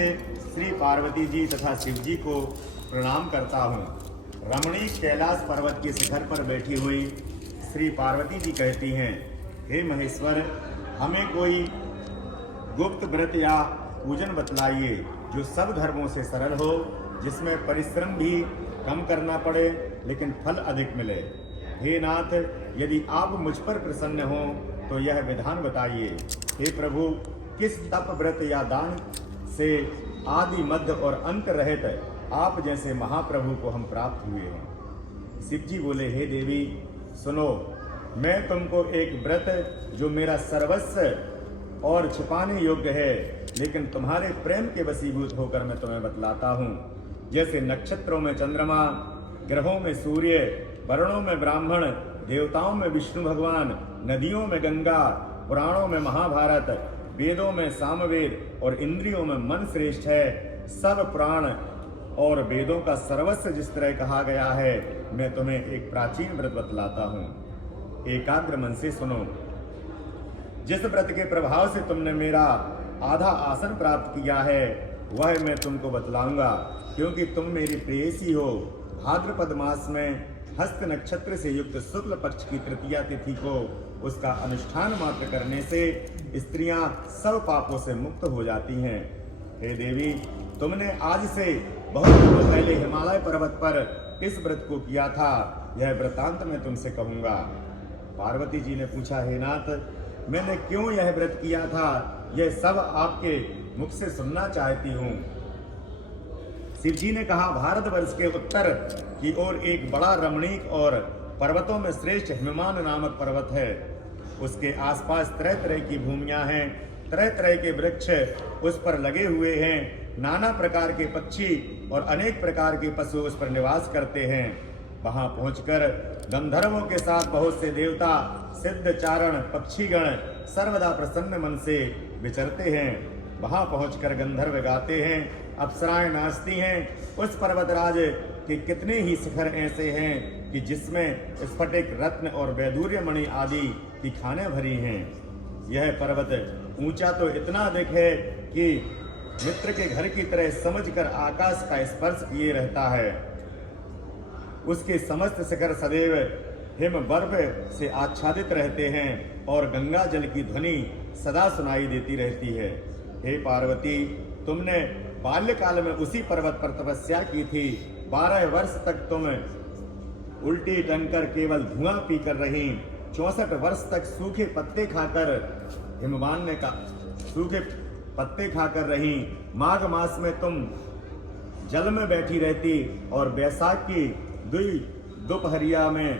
से श्री पार्वती जी तथा शिव जी को प्रणाम करता हूँ। रमणीक कैलाश पर्वत के शिखर पर बैठी हुई श्री पार्वती जी कहती हैं, हे महेश्वर, हमें कोई गुप्त व्रत या पूजन बतलाइए जो सब धर्मों से सरल हो, जिसमें परिश्रम भी कम करना पड़े लेकिन फल अधिक मिले। हे नाथ, यदि आप मुझ पर प्रसन्न हो तो यह विधान बताइए। हे प्रभु, किस तप व्रत या दान से आदि मध्य और अंत रहित आप जैसे महाप्रभु को हम प्राप्त हुए हैं। शिव जी बोले, हे देवी सुनो, मैं तुमको एक व्रत जो मेरा सर्वस्व और छिपाने योग्य है लेकिन तुम्हारे प्रेम के वशीभूत होकर मैं तुम्हें बतलाता हूँ। जैसे नक्षत्रों में चंद्रमा, ग्रहों में सूर्य, वर्णों में ब्राह्मण, देवताओं में विष्णु भगवान, नदियों में गंगा, पुराणों में महाभारत, वेदों में सामवेद और इंद्रियों में मन श्रेष्ठ है। सब पुराण और वेदों का सर्वस्व जिस तरह कहा गया है, मैं तुम्हें एक प्राचीन व्रत बतलाता हूँ। एकाग्र मन से सुनो। जिस व्रत के प्रभाव से तुमने मेरा आधा आसन प्राप्त किया है वह मैं तुमको बतलाऊंगा, क्योंकि तुम मेरी प्रेयसी हो। भाद्रपद मास में हस्त नक्षत्र से युक्त शुक्ल पक्ष की तृतीया तिथि को उसका अनुष्ठान मात्र करने से स्त्रियां सब पापों से मुक्त हो जाती हैं। हे देवी, तुमने आज से बहुत दिनों पहले हिमालय पर्वत पर इस व्रत को किया था, यह वृतांत मैं तुमसे कहूंगा। पार्वती जी ने पूछा, हे नाथ, मैंने क्यों यह व्रत किया था, यह सब आपके मुख से सुनना चाहती हूँ। शिव जी ने कहा, भारतवर्ष के उत्तर की ओर एक बड़ा रमणीक और पर्वतों में श्रेष्ठ हिममान नामक पर्वत है। उसके आसपास तरह तरह की भूमियां हैं, तरह तरह के वृक्ष उस पर लगे हुए हैं। नाना प्रकार के पक्षी और अनेक प्रकार के पशु उस पर निवास करते हैं। वहां पहुंचकर गंधर्वों के साथ बहुत से देवता, सिद्ध, चारण, पक्षीगण सर्वदा प्रसन्न मन से विचरते हैं। वहां पहुंचकर गंधर्व गाते हैं, अप्सराएं नाचती हैं। उस पर्वतराज के कितने ही शिखर ऐसे हैं कि जिसमें स्फटिक, रत्न और वैदूर्य मणि आदि की खानें भरी हैं। यह पर्वत ऊंचा तो इतना अधिक है कि मित्र के घर की तरह समझकर आकाश का स्पर्श किए रहता है। उसके समस्त शिखर सदैव हिम बर्फ से आच्छादित रहते हैं और गंगा जल की ध्वनि सदा सुनाई देती रहती है। हे पार्वती, तुमने बाल्यकाल में उसी पर्वत पर तपस्या की थी। 12 वर्ष तक तुम उल्टी टंकर केवल धुआं पीकर रही। 64 वर्ष तक सूखे पत्ते खाकर हिमवान ने का सूखे पत्ते खाकर रही। माघ मास में तुम जल में बैठी रहती और बैसाख की दोपहरिया में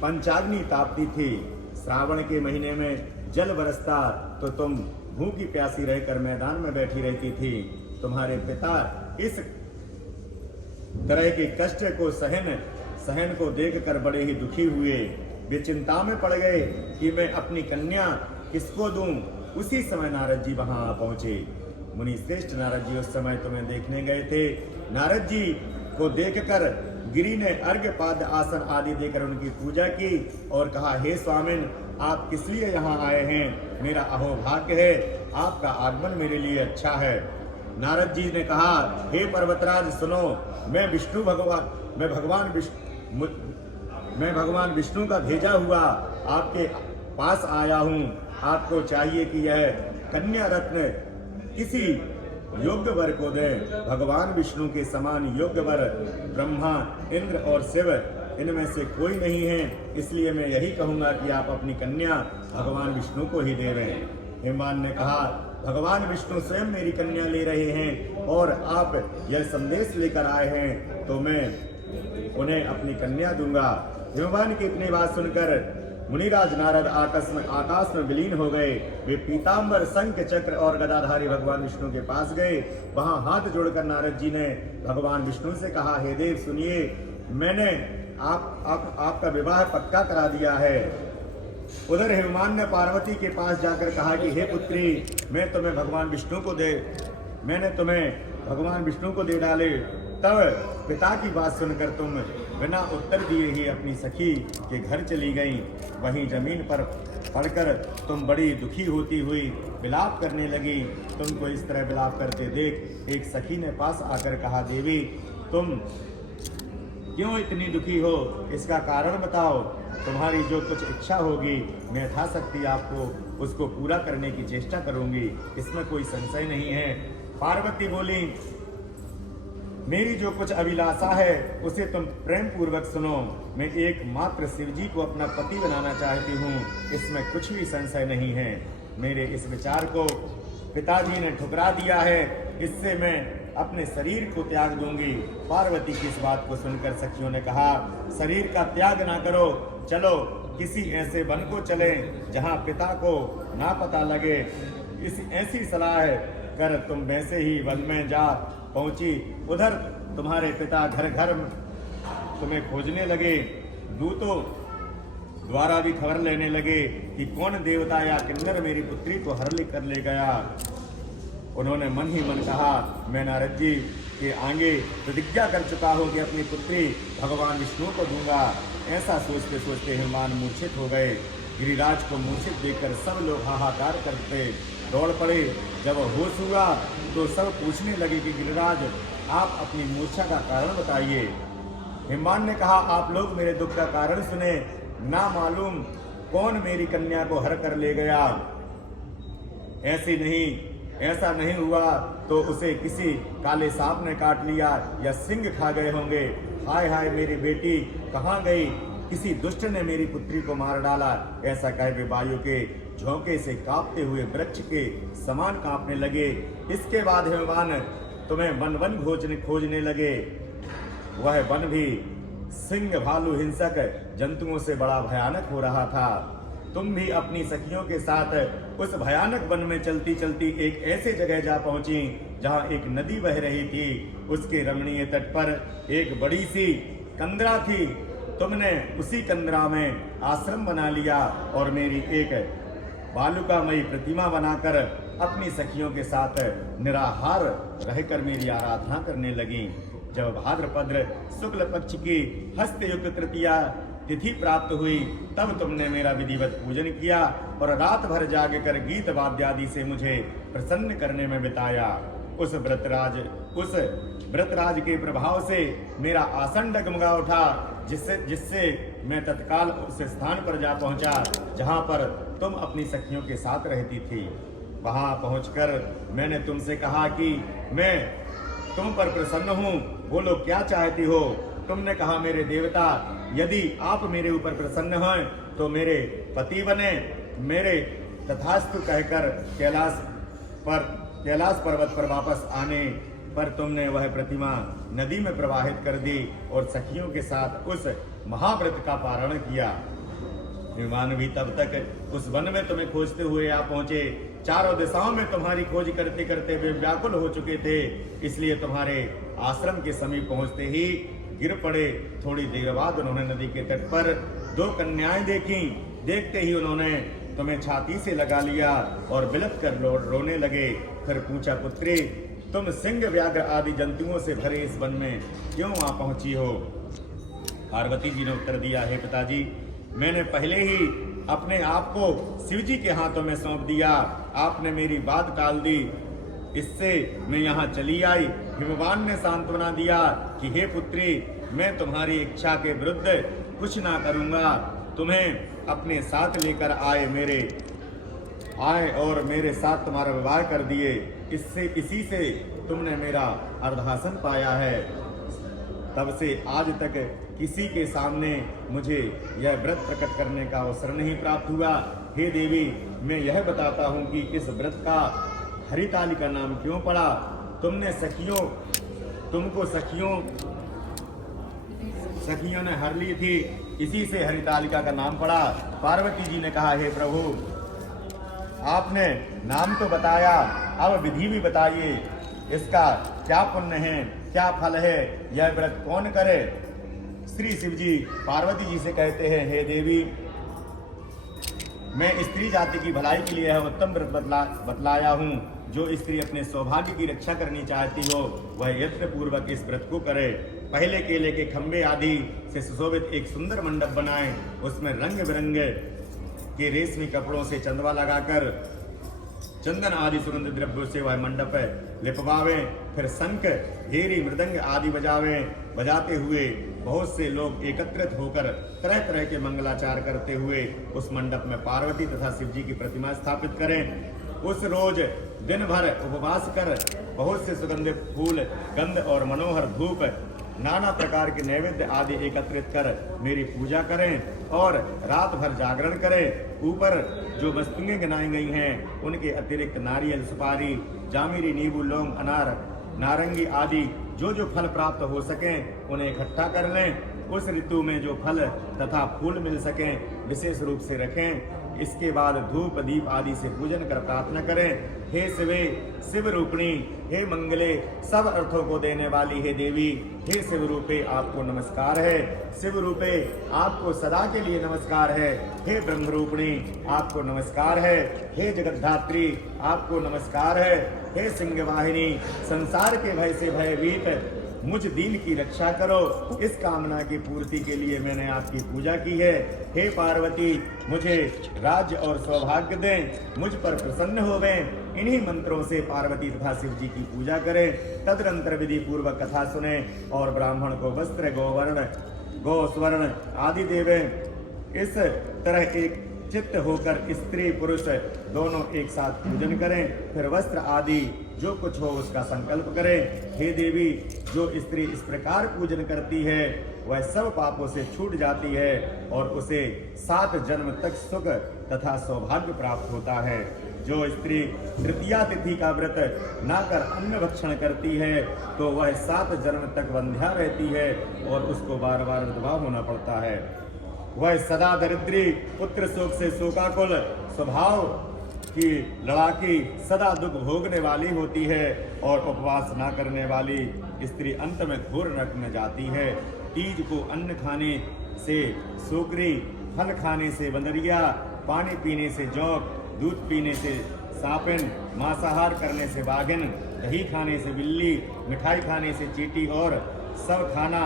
पंचाग्नि तापती थी। श्रावण के महीने में जल बरसता तो तुम भूखी प्यासी रहकर मैदान में बैठी रहती थी। तुम्हारे पिता इस तरह के कष्ट को सहन को देखकर बड़े ही दुखी हुए। वे चिंता में पड़ गए कि मैं अपनी कन्या किसको दूं। उसी समय नारद जी वहां आ पहुंचे। मुनि श्रेष्ठ नारद जी उस समय तुम्हें देखने गए थे। नारद जी को देखकर गिरि ने अर्घ्य, पाद, आसन आदि देकर उनकी पूजा की और कहा, हे स्वामिन, आप किस लिए यहाँ आए हैं? मेरा अहोभाग्य है, आपका आगमन मेरे लिए अच्छा है। नारद जी ने कहा, हे पर्वतराज सुनो, मैं भगवान विष्णु का भेजा हुआ आपके पास आया हूँ। आपको चाहिए कि यह कन्या रत्न किसी योग्य वर को दे। भगवान विष्णु के समान योग्य वर ब्रह्मा, इंद्र और शिव इनमें से कोई नहीं है। इसलिए मैं यही कहूंगा कि आप अपनी कन्या भगवान विष्णु को ही दे रहे। हिमवान ने कहा, भगवान विष्णु स्वयं मेरी कन्या ले रहे हैं और आप यह संदेश लेकर आए हैं तो मैं उन्हें अपनी कन्या दूंगा। हिमवान की इतनी बात सुनकर मुनिराज नारद आकाश में विलीन हो गए। वे पीतांबर, शंख, चक्र और गदाधारी भगवान विष्णु के पास गए। वहां हाथ जोड़कर नारद जी ने भगवान विष्णु से कहा, हे देव सुनिए, मैंने आपका विवाह पक्का करा दिया है। उधर हिमवान ने पार्वती के पास जाकर कहा कि हे पुत्री, मैंने तुम्हें भगवान विष्णु को दे डाले। तब पिता की बात सुनकर तुम बिना उत्तर दिए ही अपनी सखी के घर चली गई। वहीं जमीन पर पढ़कर तुम बड़ी दुखी होती हुई विलाप करने लगी। तुमको इस तरह विलाप करते देख एक सखी ने पास आकर कहा, देवी तुम क्यों इतनी दुखी हो, इसका कारण बताओ। तुम्हारी जो कुछ इच्छा होगी मैं यथाशक्ति आपको उसको पूरा करने की चेष्टा करूंगी, इसमें कोई संशय नहीं है। पार्वती बोली, मेरी जो कुछ अभिलाषा है उसे तुम प्रेम पूर्वक सुनो। मैं एकमात्र शिव जी को अपना पति बनाना चाहती हूँ, इसमें कुछ भी संशय नहीं है। मेरे इस विचार को पिताजी ने ठुकरा दिया है, इससे मैं अपने शरीर को त्याग दूंगी। पार्वती की इस बात को सुनकर सखियों ने कहा, शरीर का त्याग ना करो, चलो किसी ऐसे वन को चलें जहाँ पिता को ना पता लगे। इस ऐसी सलाह कर तुम वैसे ही वन में जा पहुंची। उधर तुम्हारे पिता घर घर तुम्हें खोजने लगे, दूतों द्वारा भी खबर लेने लगे कि कौन देवता या किन्नर मेरी पुत्री को हर कर ले गया। उन्होंने मन ही मन कहा, मैं नारद जी के आगे प्रतिज्ञा कर चुका हूँ कि अपनी पुत्री भगवान विष्णु को दूंगा। ऐसा सोचते सोचते हनुमान मूर्छित हो गए। गिरिराज को मूर्छित देखकर सब लोग हाहाकार करते दौड़ पड़े। जब होश हुआ तो सब पूछने लगे कि गिरिराज आप अपनी मूर्छा का कारण बताइए। हिमान ने कहा, आप लोग मेरे दुख का कारण सुने, ना मालूम कौन मेरी कन्या को हर कर ले गया। ऐसा नहीं हुआ तो उसे किसी काले सांप ने काट लिया या सिंह खा गए होंगे। हाय हाय मेरी बेटी कहाँ गई, किसी दुष्ट ने मेरी पुत्री को मार डाला। ऐसा कह वे वायु के झोंके से कांपते हुए वृक्ष के समान कांपने लगे। इसके बाद हिमवान तुम्हें वन वन खोजने लगे। वह वन भी सिंह भालू हिंसक जंतुओं से बड़ा भयानक हो रहा था। तुम भी अपनी सखियों के साथ उस भयानक वन में चलती चलती एक ऐसे जगह जा पहुंची जहां एक नदी बह रही थी। उसके रमणीय तट पर एक बड़ी सी कंदरा थी। तुमने उसी कंदरा में आश्रम बना लिया और मेरी एक बालुकामयी प्रतिमा बनाकर अपनी सखियों के साथ निराहार रहकर मेरी आराधना करने लगी। जब भाद्रपद शुक्ल पक्ष की हस्तयुक्त तृतीया तिथि प्राप्त हुई तब तुमने मेरा विधिवत पूजन किया और रात भर जाग कर गीत वाद्यादि से मुझे प्रसन्न करने में बिताया। उस व्रतराज के प्रभाव से मेरा आसन डगमगा उठा, जिससे मैं तत्काल उस स्थान पर जा पहुंचा जहां पर तुम अपनी सखियों के साथ रहती थी। वहां पहुंचकर मैंने तुमसे कहा कि मैं तुम पर प्रसन्न हूं, बोलो क्या चाहती हो। तुमने कहा, मेरे देवता यदि आप मेरे ऊपर प्रसन्न हैं तो मेरे पति बने। मेरे तथास्तु कहकर कैलाश पर्वत पर वापस आने पर तुमने वह प्रतिमा नदी में प्रवाहित कर दी और सखियों के साथ उस महाव्रत का पारण किया। विमान भी तब तक उस वन में तुम्हें खोजते हुए आ पहुंचे। चारों दिशाओं में तुम्हारी खोज करते करते वे व्याकुल हो चुके थे, इसलिए तुम्हारे आश्रम के समीप पहुंचते ही गिर पड़े। थोड़ी देर बाद उन्होंने नदी के तट पर दो कन्याएं देखी। देखते ही उन्होंने तुम्हें छाती से लगा लिया और बिलख कर रोने लगे। फिर पूछा, पुत्री तुम सिंह व्याघ्र आदि जंतुओं से भरे इस वन में क्यों वहां पहुंची हो। पार्वती जी ने उत्तर दिया, हे पिताजी मैंने पहले ही अपने आप को शिव जी के हाथों में सौंप दिया। आपने मेरी बात टाल दी, इससे मैं यहाँ चली आई। हिमवान ने सांत्वना दिया कि हे पुत्री मैं तुम्हारी इच्छा के विरुद्ध कुछ ना करूँगा। तुम्हें अपने साथ लेकर आए और मेरे साथ तुम्हारा विवाह कर दिए। इसी से तुमने मेरा अर्धासन पाया है। तब से आज तक किसी के सामने मुझे यह व्रत प्रकट करने का अवसर नहीं प्राप्त हुआ। हे देवी मैं यह बताता हूँ कि इस व्रत का हरितालिका नाम क्यों पड़ा। तुमको सखियों ने हर ली थी, इसी से हरितालिका का नाम पड़ा। पार्वती जी ने कहा, हे प्रभु आपने नाम तो बताया, अब विधि भी बताइए। इसका क्या पुण्य है, क्या फल है, यह व्रत कौन करे। श्री शिव जी पार्वती जी से कहते हैं, हे देवी मैं स्त्री जाति की भलाई के लिए यह उत्तम व्रत बतलाया हूँ। जो स्त्री अपने सौभाग्य की रक्षा करनी चाहती हो वह यत्न पूर्वक इस व्रत को करे। पहले केले के खंभे आदि से सुशोभित एक सुंदर मंडप बनाएं, उसमें रंग बिरंगे के रेशमी कपड़ों से चंदवा लगाकर चंदन आदि सुगंध द्रव्यों से वह मंडप लिपवावे। फिर शंख हेरी मृदंग आदि बजाते हुए बहुत से लोग एकत्रित होकर तरह तरह के मंगलाचार करते हुए उस मंडप में पार्वती तथा शिव जी की प्रतिमा स्थापित करें। उस रोज दिन भर उपवास कर बहुत से सुगंधित फूल, गंध और मनोहर धूप, नाना प्रकार के नैवेद्य आदि एकत्रित कर मेरी पूजा करें और रात भर जागरण करें। ऊपर जो वस्तुएं गिनाई गई हैं उनके अतिरिक्त नारियल, सुपारी, जामिरी, नींबू, लौंग, अनार, नारंगी आदि जो जो फल प्राप्त हो सकें उन्हें इकट्ठा कर लें। उस ऋतु में जो फल तथा फूल मिल सकें विशेष रूप से रखें। इसके बाद धूप दीप आदि से पूजन कर प्रार्थना करें। हे शिवे, शिव रूपिणी, हे मंगले, सब अर्थों को देने वाली हे देवी, हे शिव रूपे आपको नमस्कार है। शिव रूपे आपको सदा के लिए नमस्कार है। हे ब्रह्म रूपिणी आपको नमस्कार है। हे जगद्धात्री आपको नमस्कार है। हे सिंह वाहिनी, संसार के भय से भयभीत मुझ दीन की रक्षा करो। इस कामना की पूर्ति के लिए मैंने आपकी पूजा की है। हे पार्वती, मुझे राज्य और सौभाग्य दें, मुझ पर प्रसन्न होवें। इन्हीं मंत्रों से पार्वती तथा शिव जी की पूजा करें। तदनंतर विधि पूर्वक कथा सुने और ब्राह्मण को वस्त्र, गोवर्ण, गौ स्वर्ण आदि देवें। इस तरह एक चित्त होकर स्त्री पुरुष दोनों एक साथ पूजन करें। फिर वस्त्र आदि जो कुछ हो उसका संकल्प करें। हे देवी, जो स्त्री इस प्रकार पूजन करती है वह सब पापों से छूट जाती है और उसे 7 जन्म तक सुख तथा सौभाग्य प्राप्त होता है। जो स्त्री तृतीया तिथि का व्रत ना कर अन्न भक्षण करती है तो वह 7 जन्म तक वंध्या रहती है और उसको बार बार विधवा होना पड़ता है। वह सदा दरिद्री, पुत्र शोक से शोकाकुल, स्वभाव की लड़ाकी, सदा दुख भोगने वाली होती है और उपवास ना करने वाली स्त्री अंत में घोर नरक में जाती है। तीज को अन्न खाने से सूकरी, फल खाने से बंदरिया, पानी पीने से जोंक, दूध पीने से सापिन, मांसाहार करने से बाघिन, दही खाने से बिल्ली, मिठाई खाने से चींटी और सब खाना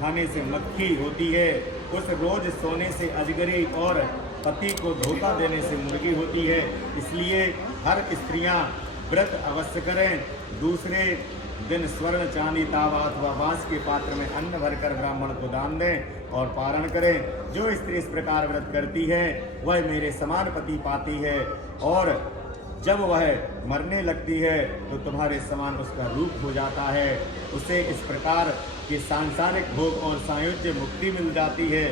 खाने से मक्खी होती है। उस रोज सोने से अजगरी और पति को धोखा देने से मुर्गी होती है। इसलिए हर स्त्रियां व्रत अवश्य करें। दूसरे दिन स्वर्ण, चांदी, तावा अथवा बांस के पात्र में अन्न भरकर ब्राह्मण को दान दें और पारण करें। जो स्त्री इस प्रकार व्रत करती है वह मेरे समान पति पाती है और जब वह मरने लगती है तो तुम्हारे समान उसका रूप हो जाता है। उसे इस प्रकार के सांसारिक भोग और सायुज्य मुक्ति मिल जाती है।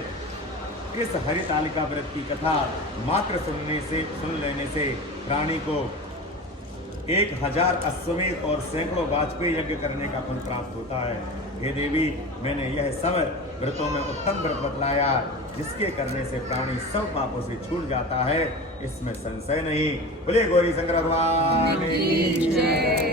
इस हरितालिका व्रत की कथा मात्र सुन लेने से प्राणी को 1000 अश्वमेध और सैकड़ों वाजपेयी यज्ञ करने का फल प्राप्त होता है। हे देवी, मैंने यह सब व्रतों में उत्तम व्रत बतलाया जिसके करने से प्राणी सब पापों से छूट जाता है, इसमें संशय नहीं। बोले गौरी शंकर भगवान की जय।